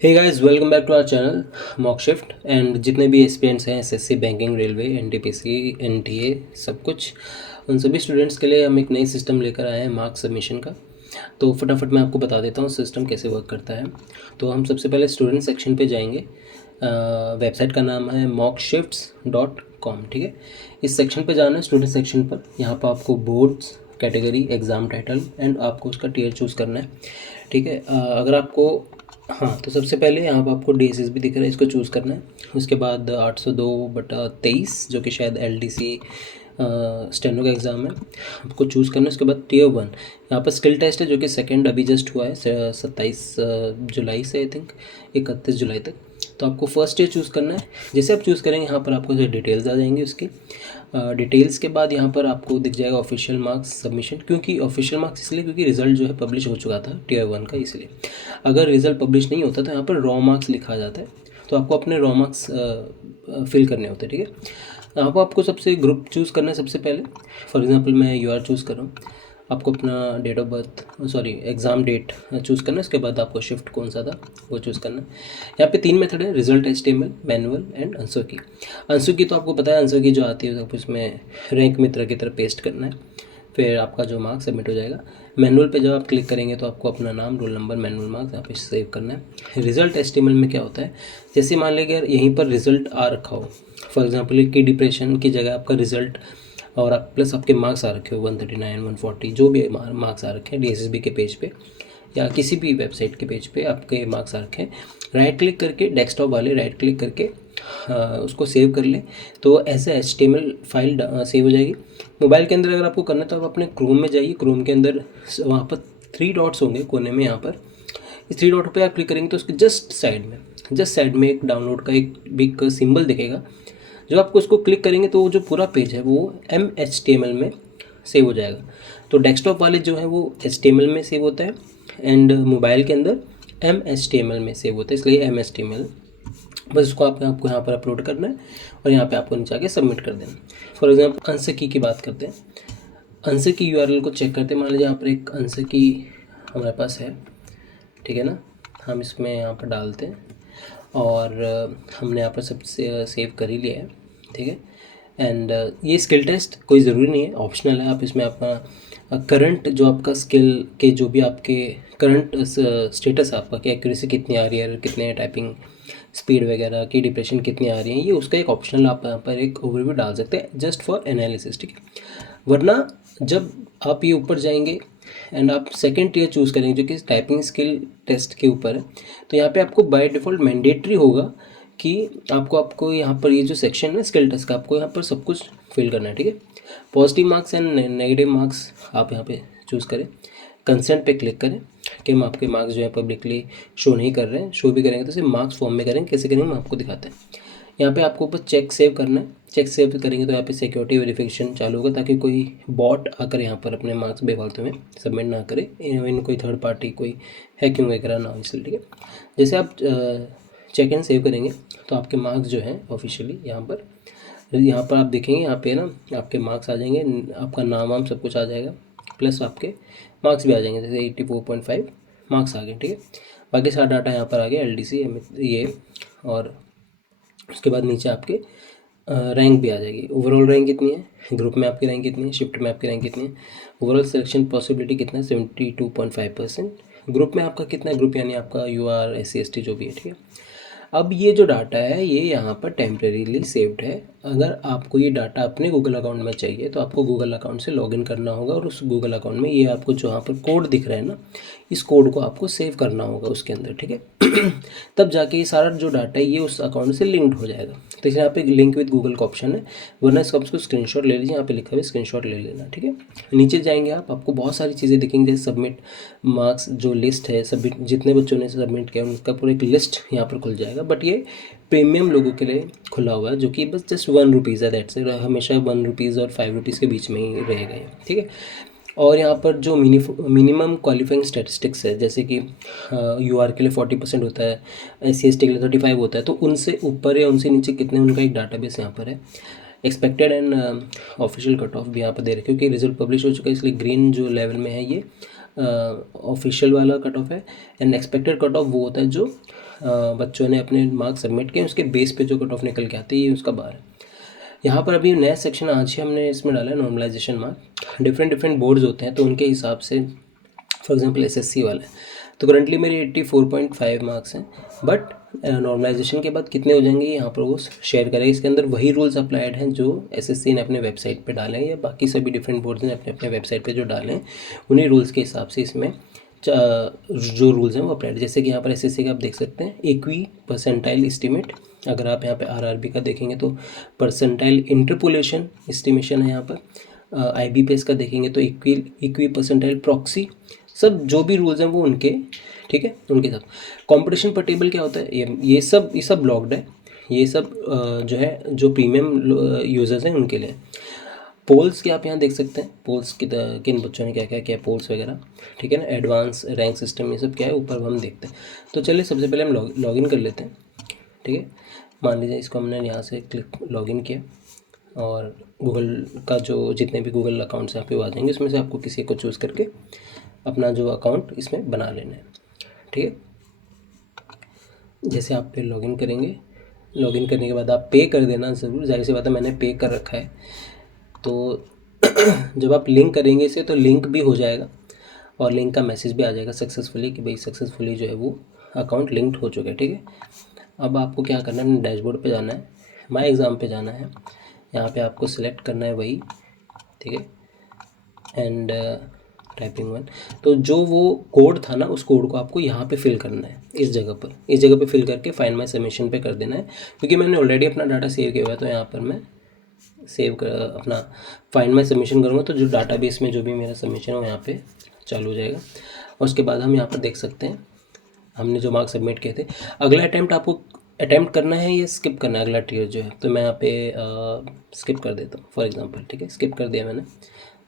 Hey guys, welcome back to our channel mock shift. And जितने भी aspirants हैं SSC, banking, railway, NTPC, NTA, सब कुछ, उन सभी स्टूडेंट्स के लिए हम एक नई सिस्टम लेकर आए हैं मार्क्स सबमिशन का। तो फटाफट मैं आपको बता देता हूँ सिस्टम कैसे वर्क करता है। तो हम सबसे पहले स्टूडेंट सेक्शन पे जाएंगे। वेबसाइट का नाम है mockshifts.com, ठीक है। इस सेक्शन पे जाना है, स्टूडेंट सेक्शन पर। यहाँ पर आपको boards, category, exam title and आपको उसका टीयर चूज़ करना है, ठीक है। अगर आपको हाँ, तो सबसे पहले यहाँ पर आपको DSS भी दिख रहा है, इसको चूज़ करना है। उसके बाद 802/23 जो कि शायद LDC स्टेनो का एग्ज़ाम है, आपको चूज़ करना है। उसके बाद Tier 1 यहाँ पर स्किल टेस्ट है जो कि सेकंड अभी जस्ट हुआ है 27 जुलाई से आई थिंक 31 जुलाई तक। तो आपको फर्स्ट ईयर चूज़ करना है। जैसे आप चूज़ करेंगे यहाँ पर आपको जो डिटेल्स आ जाएंगी उसकी। डिटेल्स के बाद यहाँ पर आपको दिख जाएगा ऑफिशियल मार्क्स सबमिशन। क्योंकि ऑफिशियल मार्क्स इसलिए क्योंकि रिजल्ट जो है पब्लिश हो चुका था Tier 1 का, इसलिए। अगर रिजल्ट पब्लिश नहीं होता तो यहाँ पर रॉ मार्क्स लिखा जाता है, तो आपको अपने रॉ मार्क्स फिल करने होते हैं, ठीक है। यहाँ पर आपको सबसे ग्रुप चूज़ करना है सबसे पहले। फॉर एग्जांपल मैं UR चूज़ कर रहा हूँ। आपको अपना date of birth, sorry exam date choose करना है। उसके बाद आपको शिफ्ट कौन सा था वो चूज़ करना है। यहाँ पे 3 मेथड है, result, HTML, manual and answer की। आंसर की तो आपको पता है, आंसर की जो आती है आपको उसमें रैंक मित्र की तरह पेस्ट करना है, फिर आपका जो मार्क्स सबमिट हो जाएगा। मैनुअल पे जब आप क्लिक करेंगे तो आपको अपना नाम, रोल नंबर, मैनुअल मार्क्स यहाँ पे सेव करना है। रिजल्ट HTML में क्या होता है, जैसे मान लीजिए अगर यहीं पर रिजल्ट आ रखा हो, फॉर एग्जांपल की डिप्रेशन की जगह आपका रिजल्ट और आप प्लस आपके मार्क्स आ रखे हो 139, 140 जो भी मार्क्स आ रखे हैं DSSB के पेज पे या किसी भी वेबसाइट के पेज पे आपके मार्क्स आ रखे हैं, राइट क्लिक करके डेस्कटॉप वाले राइट क्लिक करके उसको सेव कर लें, तो ऐसे HTML फाइल सेव हो जाएगी। मोबाइल के अंदर अगर आपको करना है तो आप अपने क्रोम में जाइए। क्रोम के अंदर वहाँ पर 3 डॉट्स होंगे कोने में, यहाँ पर इस 3 डॉट पे आप क्लिक करेंगे तो उसके जस्ट साइड में एक डाउनलोड का एक बिग सिंबल दिखेगा। जब आपको उसको क्लिक करेंगे तो वो जो पूरा पेज है वो MHTML में सेव हो जाएगा। तो डेस्कटॉप वाले जो है वो HTML में सेव होता है एंड मोबाइल के अंदर MHTML में सेव होता है, इसलिए MHTML। बस उसको आपको यहाँ पर अपलोड करना है और यहाँ पे आपको नीचे आके सबमिट कर देना। फॉर एग्जांपल आंसर की बात करते हैं। आंसर की URL को चेक करते हैं। मान लीजिए यहाँ पर एक आंसर की हमारे पास है, ठीक है ना। हम इसमें यहाँ पर डालते हैं और हमने यहाँ पर सबसे सेव कर ही लिया है, ठीक है। एंड ये स्किल टेस्ट कोई ज़रूरी नहीं है, ऑप्शनल है। आप इसमें अपना करंट जो आपका स्किल के जो भी आपके करंट स्टेटस है आपका, कि एक्यूरेसी कितनी आ रही है, कितने टाइपिंग स्पीड वगैरह की, डिप्रेशन कितनी आ रही है, ये उसका एक ऑप्शनल आप यहाँ पर एक ओवरव्यू डाल सकते हैं जस्ट फॉर एनालिसिस, ठीक है। वरना जब आप ये ऊपर जाएंगे एंड आप सेकेंड टीयर चूज़ करेंगे जो कि टाइपिंग स्किल टेस्ट के ऊपर है, तो यहाँ पे आपको बाय डिफ़ॉल्ट मैंडेटरी होगा कि आपको यहाँ पर ये जो सेक्शन है स्किल टेस्ट का, आपको यहाँ पर सब कुछ फिल करना है, ठीक है। Positive marks and negative marks आप यहाँ पे चूज़ करें। कंसेंट पे क्लिक करें कि हम आपके मार्क्स जो है पब्लिकली शो नहीं कर रहे हैं। शो भी करेंगे तो सिर्फ मार्क्स फॉर्म में करेंगे। कैसे करेंगे हम आपको दिखाते हैं। यहाँ पे आपको ऊपर चेक सेव करना है। चेक सेव करेंगे तो यहाँ पे सिक्योरिटी वेरिफिकेशन चालू होगा, ताकि कोई बॉट आकर यहाँ पर अपने मार्क्स बेफालतू में सबमिट ना करे, इन कोई थर्ड पार्टी कोई हैकिंग वगैरह ना हो, इसलिए, ठीक है। जैसे आप चेक एंड सेव करेंगे तो आपके मार्क्स जो हैं ऑफिशियली यहाँ पर आप देखेंगे, यहाँ पे ना आपके मार्क्स आ जाएंगे, आपका नाम वाम सब कुछ आ जाएगा, प्लस आपके मार्क्स भी आ जाएंगे। जैसे 84.5 मार्क्स आ गए, ठीक है। बाकी सारा डाटा यहाँ पर आ गया, LDC ये, और उसके बाद नीचे आपके रैंक भी आ जाएगी। ओवरऑल रैंक कितनी है, ग्रुप में आपकी रैंक कितनी है, शिफ्ट में आपकी रैंक कितनी है, ओवरऑल सिलेक्शन पॉसिबिलिटी कितना है 72.5%, ग्रुप में आपका कितना है, ग्रुप यानी आपका UR SC ST जो भी है, ठीक है। अब ये जो डाटा है ये यहाँ पर टेम्परेरीली सेव्ड है। अगर आपको ये डाटा अपने गूगल अकाउंट में चाहिए तो आपको गूगल अकाउंट से लॉगिन करना होगा और उस गूगल अकाउंट में ये आपको जो यहाँ पर कोड दिख रहा है ना, इस कोड को आपको सेव करना होगा उसके अंदर, ठीक है। तब जाके ये सारा जो डाटा है ये उस अकाउंट से लिंक्ड हो जाएगा। तो यहाँ पे लिंक विद गूगल का ऑप्शन है, वरना इसका आपको स्क्रीनशॉट ले लीजिए, यहाँ पे लिखा हुआ है स्क्रीनशॉट ले लेना, ठीक है। नीचे जाएंगे आपको बहुत सारी चीज़ें दिखेंगी, जैसे सबमिट मार्क्स जो लिस्ट है, सबमिट जितने बच्चों ने सबमिट किया उनका पूरा एक लिस्ट यहाँ पर खुल जाएगा। बट ये प्रीमियम लोगों के लिए खुला हुआ है, जो कि बस जस्ट 1 रुपीज़ है, दैट्स इट। हमेशा 1 रुपीज़ और 5 रुपीज़ के बीच में ही रहेगा ये, ठीक है। और यहाँ पर जो मिनिमम क्वालिफाइंग स्टैटिस्टिक्स है, जैसे कि UR के लिए 40% होता है, SC ST के लिए 35 होता है, तो उनसे ऊपर या उनसे नीचे कितने, उनका एक डाटाबेस यहाँ पर है। Expected and official cut off भी यहाँ पर दे रहे हैं, क्योंकि रिजल्ट पब्लिश हो चुका है इसलिए ग्रीन जो लेवल में है ये ऑफिशियल वाला कट ऑफ है, एंड एक्सपेक्टेड कट ऑफ वो होता है जो बच्चों ने अपने मार्क्स सबमिट किए उसके बेस पे जो कट ऑफ निकल के आती है, ये उसका बार है। यहाँ पर अभी नया सेक्शन आज ही हमने इसमें डाला है, normalization mark. Different different boards होते हैं तो उनके हिसाब से, फॉर एग्जांपल एसएससी वाला है तो करंटली मेरी 84.5 मार्क्स हैं, बट नॉर्मलाइजेशन के बाद कितने हो जाएंगे यहाँ पर वो शेयर करेगा। इसके अंदर वही रूल्स अप्लाइड हैं जो एसएससी ने अपने वेबसाइट पे डाले हैं या बाकी सभी डिफरेंट बोर्ड्स ने अपने अपने वेबसाइट पे जो डाले हैं, उन्हीं रूल्स के हिसाब से इसमें जो रूल्स हैं वो अप्लाइड। जैसे कि यहाँ पर एसएससी का आप देख सकते हैं इक्वी परसेंटाइल एस्टीमेट। अगर आप यहाँ पे आरआरबी का देखेंगे तो परसेंटाइल इंटरपोलेशन एस्टिमेशन है यहाँ पर। आईबीपीएस का देखेंगे तो इक्वी परसेंटाइल प्रॉक्सी। सब जो भी रूल्स हैं वो उनके, ठीक है, उनके साथ। कंपटीशन पर टेबल क्या होता है, ये सब लॉक्ड है। ये सब जो है जो प्रीमियम यूज़र्स हैं उनके लिए। पोल्स के आप यहाँ देख सकते हैं, पोल्स किन बच्चों ने क्या क्या किया, पोल्स वगैरह, ठीक है ना। एडवांस रैंक सिस्टम ये सब क्या है ऊपर हम देखते हैं। तो चलिए सबसे पहले हम लॉगिन कर लेते हैं, ठीक है। मान लीजिए इसको हमने यहाँ से क्लिक लॉगिन किया और गूगल का जो जितने भी गूगल अकाउंट्स आपके आ जाएंगे उसमें से आपको किसी को चूज़ करके अपना जो अकाउंट इसमें बना लेना है, ठीक है। जैसे आप पे लॉगिन करेंगे, लॉगिन करने के बाद आप पे कर देना ज़रूर, जाहिर सी बात है मैंने पे कर रखा है। तो जब आप लिंक करेंगे इसे तो लिंक भी हो जाएगा और लिंक का मैसेज भी आ जाएगा सक्सेसफुली कि भाई सक्सेसफुली जो है वो अकाउंट लिंक्ड हो चुका है, ठीक है। अब आपको क्या करना है, डैशबोर्ड पे जाना है, माय एग्ज़ाम पे जाना है, यहाँ पे आपको सिलेक्ट करना है वही, ठीक है, एंड टाइपिंग 1। तो जो वो कोड था ना उस कोड को आपको यहाँ पे फिल करना है, इस जगह पे फिल करके फाइंड माय सबमिशन पे कर देना है। क्योंकि मैंने ऑलरेडी अपना डाटा सेव किया हुआ है तो यहाँ पर मैं सेव कर अपना फाइंड माय सबमिशन करूँगा तो जो डाटाबेस में जो भी मेरा सबमिशन है वो यहाँ पे चालू हो जाएगा। और उसके बाद हम यहाँ पर देख सकते हैं हमने जो मार्क्स सबमिट किए थे। अगला अटैम्प्ट आपको अटैम्प्ट करना है या स्किप करना है अगला टीयर जो है, तो मैं यहाँ पे स्किप कर देता हूँ फॉर एग्जांपल, ठीक है। स्किप कर दिया मैंने।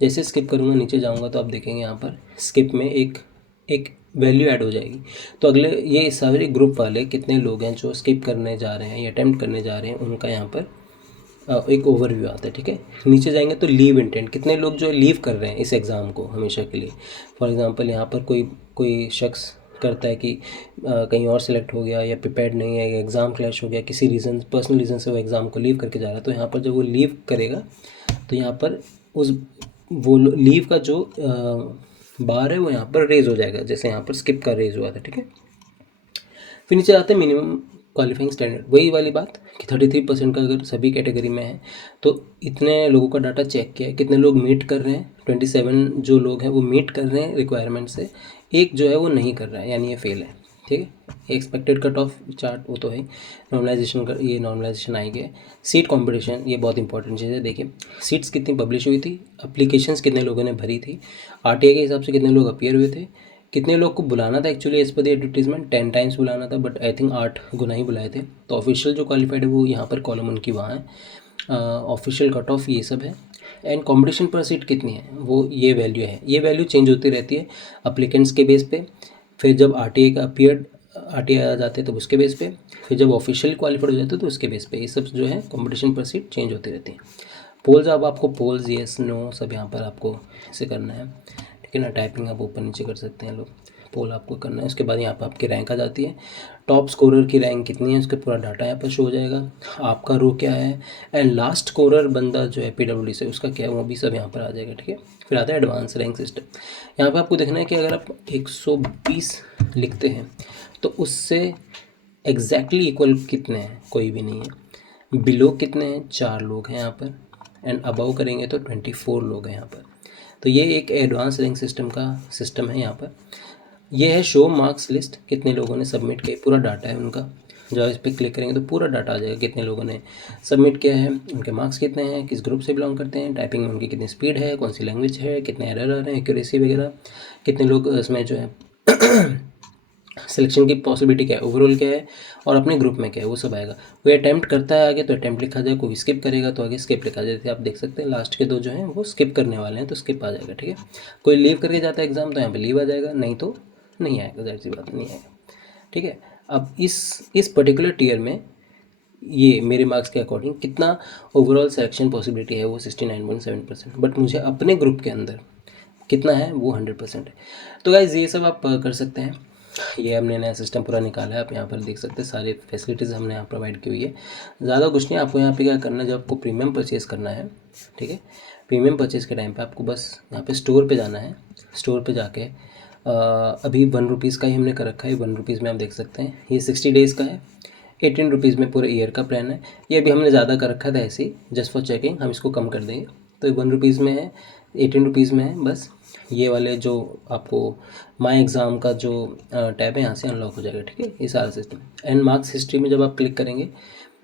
जैसे स्किप करूँगा नीचे जाऊँगा तो आप देखेंगे यहाँ पर स्किप में एक वैल्यू ऐड हो जाएगी। तो अगले ये सारे ग्रुप वाले कितने लोग हैं जो स्किप करने जा रहे हैं या अटैम्प्ट करने जा रहे हैं उनका यहाँ पर एक ओवरव्यू आता है, ठीक है। नीचे जाएंगे तो लीव इंटेंट, कितने लोग जो लीव कर रहे हैं इस एग्ज़ाम को हमेशा के लिए। फॉर एग्जांपल यहाँ पर कोई शख्स करता है कि कहीं और सिलेक्ट हो गया या प्रिपेयर्ड नहीं है या एग्ज़ाम क्लैश हो गया, किसी रीज़न पर्सनल रीज़न से वो एग्ज़ाम को लीव करके जा रहा है। तो यहाँ पर जब वो लीव करेगा तो यहाँ पर वो लीव का जो बार है वो यहाँ पर रेज हो जाएगा, जैसे यहाँ पर स्किप का रेज हुआ था, ठीक है। फिर नीचे आते हैं मिनिमम क्वालिफाइंग स्टैंडर्ड, वही वाली बात कि 33% का अगर सभी कैटेगरी में है तो इतने लोगों का डाटा चेक किया है, कितने लोग मीट कर रहे हैं। 27 जो लोग हैं वो मीट कर रहे हैं रिक्वायरमेंट से, एक जो है वो नहीं कर रहा है यानी ये फेल है, ठीक है। एक्सपेक्टेड कट ऑफ चार्ट वो तो है। नॉर्मलाइजेशन का ये नॉर्मलाइजेशन आई गया। सीट कंपटीशन ये बहुत इंपॉर्टेंट चीज़ है। देखिए सीट्स कितनी पब्लिश हुई थी, अप्लीकेशंस कितने लोगों ने भरी थी, आरटीआई के हिसाब से कितने लोग अपीयर हुए थे, कितने लोग को बुलाना था। Actually as per the advertisement 10 times बुलाना था बट आई थिंक 8 गुना ही बुलाए थे। तो ऑफिशियल जो क्वालिफाइड है वो यहाँ पर कॉलम उनकी वहाँ है। ऑफिशियल कट ऑफ ये सब है। एंड कंपटीशन पर सीट कितनी है वो ये वैल्यू है। ये वैल्यू चेंज होती रहती है अप्लीकेंट्स के बेस पे, फिर जब आरटीआई का आरटीआई आ जाते हैं तब उसके बेस पे, फिर जब ऑफिशियल क्वालिफाइड हो जाते हैं तो उसके बेस पे। ये सब जो है कंपटीशन पर सीट चेंज होती रहती है। पोल्स अब आपको पोल्स येस नो सब यहाँ पर आपको ऐसे करना है, ठीक है ना। टाइपिंग आप ऊपर नीचे कर सकते हैं लोग, पोल आपको करना है। उसके बाद यहाँ पर आपकी रैंक आ जाती है, टॉप स्कोरर की रैंक कितनी है उसका पूरा डाटा यहाँ पर शो हो जाएगा, आपका रो क्या है, एंड लास्ट स्कोरर बंदा जो है पीडब्ल्यूडी से उसका क्या है वो भी सब यहाँ पर आ जाएगा, ठीक है। फिर आता है एडवांस रैंक सिस्टम। यहाँ पर आपको देखना है कि अगर आप 120 लिखते हैं तो उससे एग्जैक्टली इक्वल कितने हैं, कोई भी नहीं है। बिलो कितने हैं, 4 लोग हैं यहाँ पर, एंड अबव करेंगे तो 24 लोग हैं यहाँ पर। तो ये एक एडवांस रैंक सिस्टम का सिस्टम है यहाँ पर। ये है शो मार्क्स लिस्ट, कितने लोगों ने सबमिट किया, पूरा डाटा है उनका। जब इस पर क्लिक करेंगे तो पूरा डाटा आ जाएगा, कितने लोगों ने सबमिट किया है, उनके मार्क्स कितने हैं, किस ग्रुप से बिलोंग करते हैं, टाइपिंग में उनकी कितनी स्पीड है, कौन सी लैंग्वेज है, कितने एरर आ रहे हैं, एक्यूरेसी वगैरह, कितने लोग इसमें जो है सिलेक्शन की पॉसिबिलिटी क्या है, ओवरऑल क्या है, और अपने ग्रुप में क्या है, वो सब आएगा। कोई अटैम्प्ट करता है आगे तो अटैम्प्ट लिखा जाए, कोई स्किप करेगा तो आगे स्किप लिखा जाए। आप देख सकते हैं लास्ट के 2 जो हैं वो स्किप करने वाले हैं तो स्किप आ जाएगा, ठीक है। कोई लीव करके जाता है एग्जाम तो यहाँ पर लीव आ जाएगा, नहीं तो नहीं आएगा, जाहिर सी बात नहीं आएगा, ठीक है। अब इस पर्टिकुलर टीयर में ये मेरे मार्क्स के अकॉर्डिंग कितना ओवरऑल सिलेक्शन पॉसिबिलिटी है वो 69.7%। बट मुझे अपने ग्रुप के अंदर कितना है वो 100% है। तो गाइज़ ये सब आप कर सकते हैं। ये हमने नया सिस्टम पूरा निकाला है, आप यहाँ पर देख सकते हैं सारी फैसिलिटीज़ हमने यहाँ प्रोवाइड की हुई है। ज़्यादा कुछ नहीं, आपको यहाँ पे क्या करना है, जब आपको प्रीमियम परचेज़ करना है, ठीक है, प्रीमियम परचेज़ के टाइम पे आपको बस यहाँ पे स्टोर पे जाना है। स्टोर पे जाके अभी 1 रुपीज़ का ही हमने कर रखा है, 1 रुपीज़ में आप देख सकते हैं ये 60 डेज़ का है, 18 रुपीज़ में पूरे ईयर का प्लान है। ये अभी हमने ज़्यादा कर रखा था ऐसे ही जस्ट फॉर चेकिंग, हम इसको कम कर देंगे। तो 1 रुपीज़ में है, 18 रुपीज़ में है। बस ये वाले जो आपको माई एग्ज़ाम का जो टैब है यहाँ से अनलॉक हो जाएगा, ठीक है, ये सारा सिस्टम। एंड मार्क्स हिस्ट्री में जब आप क्लिक करेंगे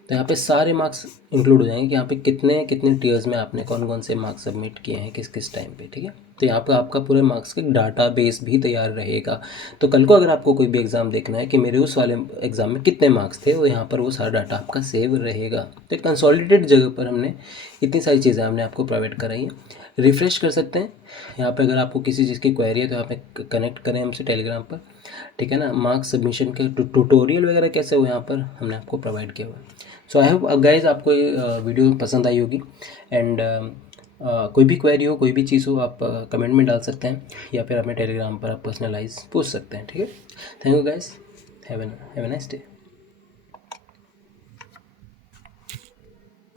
तो यहाँ पे सारे मार्क्स इंक्लूड हो जाएंगे कि यहाँ पे कितने कितने टीयर्स में आपने कौन कौन से मार्क्स सबमिट किए हैं किस किस टाइम पे, ठीक है। तो यहाँ पे आपका पूरे मार्क्स का डाटा बेस भी तैयार रहेगा। तो कल को अगर आपको कोई भी एग्ज़ाम देखना है कि मेरे उस वाले एग्ज़ाम में कितने मार्क्स थे, वो यहाँ पर वो सारा डाटा आपका सेव रहेगा। तो कंसोलिडेटेड जगह पर हमने इतनी सारी चीज़ें हमने आपको प्रोवाइड कराई हैं। रिफ़्रेश कर सकते हैं यहाँ पे, अगर आपको किसी चीज़ की क्वेरी है तो यहाँ पे कनेक्ट करें हमसे टेलीग्राम पर, ठीक है ना। मार्क्स सबमिशन के ट्यूटोरियल वगैरह कैसे हो यहाँ पर हमने आपको प्रोवाइड किया हुआ है। सो आई होप गाइज आपको ये वीडियो पसंद आई होगी। एंड कोई भी क्वेरी हो, कोई भी चीज़ हो, आप कमेंट में डाल सकते हैं या फिर अपने टेलीग्राम पर आप पर्सनलाइज पूछ सकते हैं, ठीक है। Thank you guys, have a nice day.